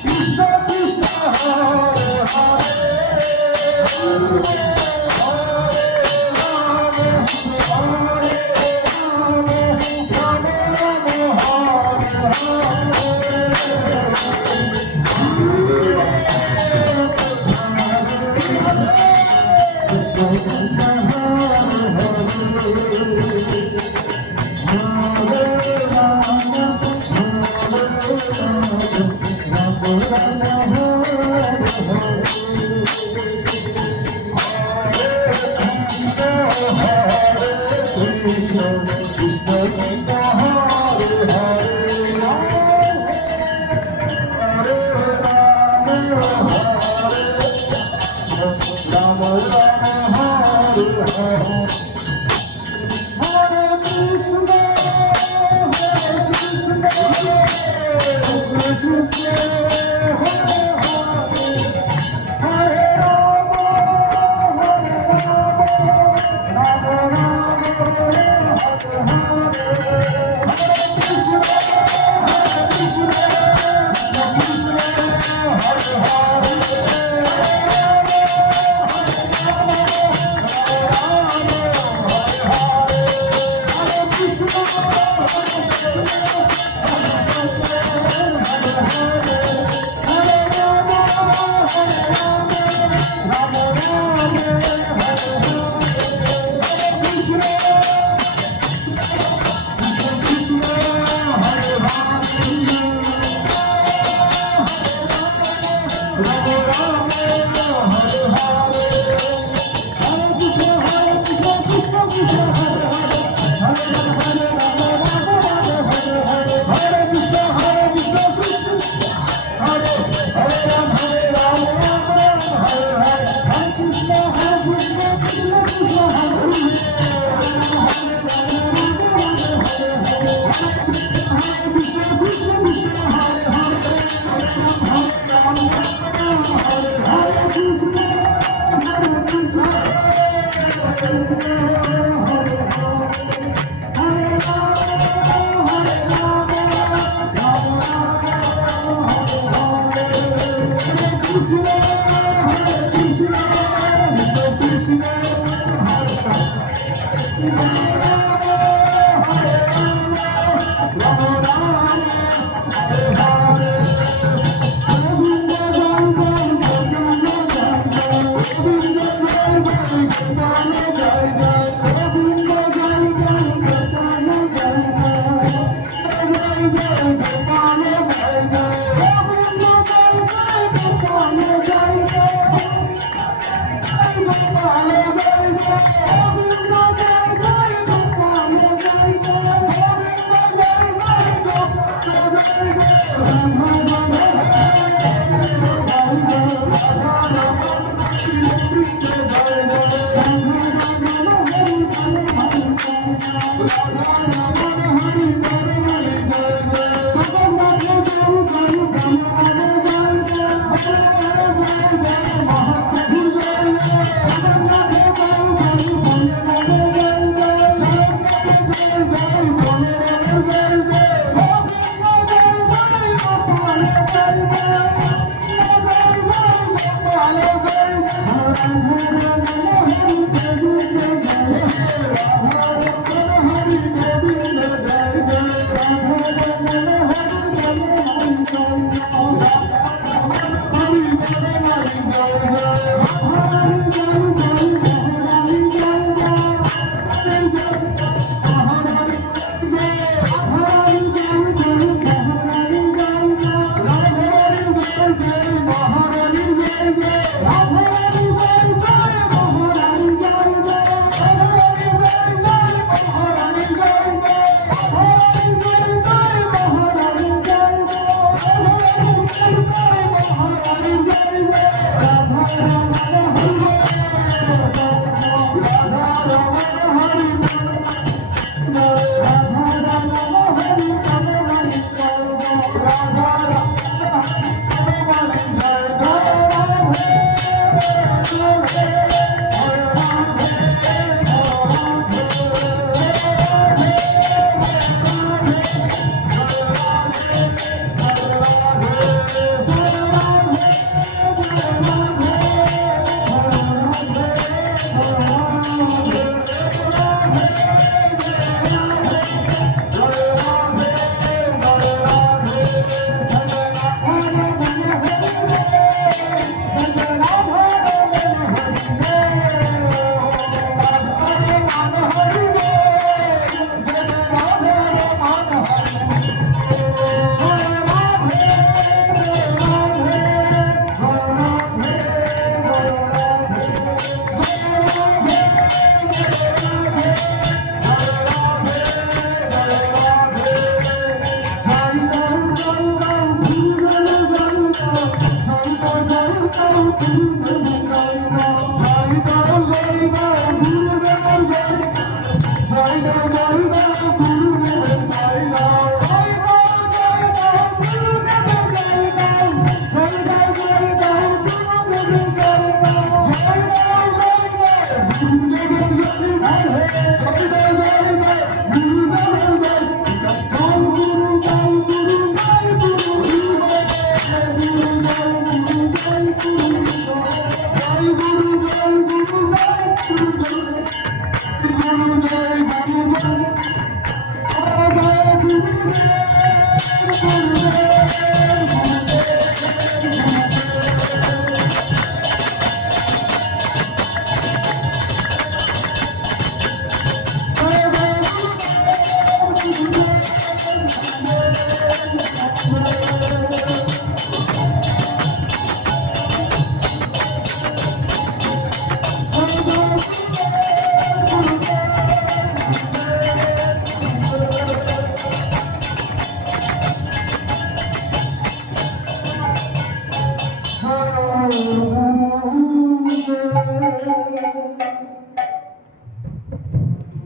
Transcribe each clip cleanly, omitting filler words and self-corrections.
Krishna Krishna Hare Hare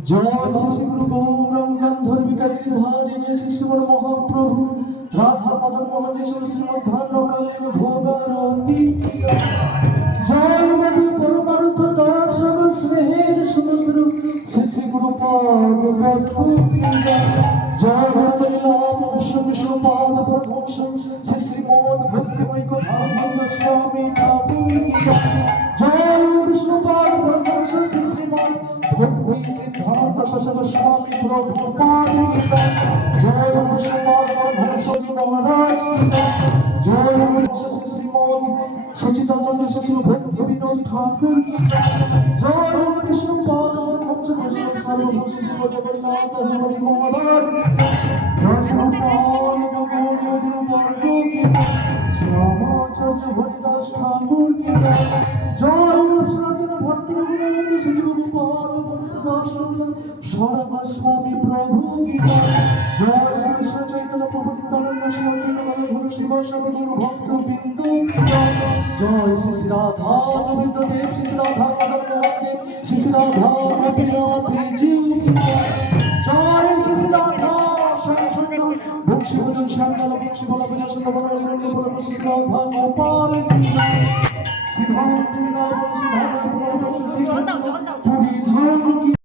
जय श्री गुरु गौरंग गंधर्विका गिरिधारी जय श्री श्रीमन महाप्रभु राधा मदन मोहन जी श्रीमद्धान कालीन भोगारती जय मधु परमार्थ दर्शन स्नेहेर समुद्र श्री श्री गुरु पाद जय भक्तलीला विश्व विश्व पाद प्रभुंश श्री श्रीमद भक्तिमय कथानंद स्वामी ठाकुर जय विष्णु पाद प्रभुंश श्री श्रीमद भक्ति सिद्धांत ससद स्वामी प्रभुपाद जय विष्णुपाद प्रभुंश जी महाराज जय विष्णु श्रीमद सचिदानंद ससुर भक्ति विनोद ठाकुर जय विष्णुपाद प्रभुंश सर्वभूष शिव जगन्नाथ शिवजी महाराज जय श्रीपाद गौरी गुरु वर्गो की श्यामाचार्य हरिदास ठाकुर की जय सनातन भट्ट रघुनाथ सजीव गोपाल स्वामी प्रभु की जय श्री कृष्ण चैतन्य प्रभु नित्यानंद श्री अद्वैत गुरु शिव सद्गुरु भक्त बिंदु जय श्री राधा गोविंद देव श्री राधा मदन मोहन देव श्री राधा गोपीनाथ जी की जय श्री राधा श्याम सुंदर बंशी भजन श्याम लाल बंशी भोला भजन सुंदर भगवान श्री राधा गोपाल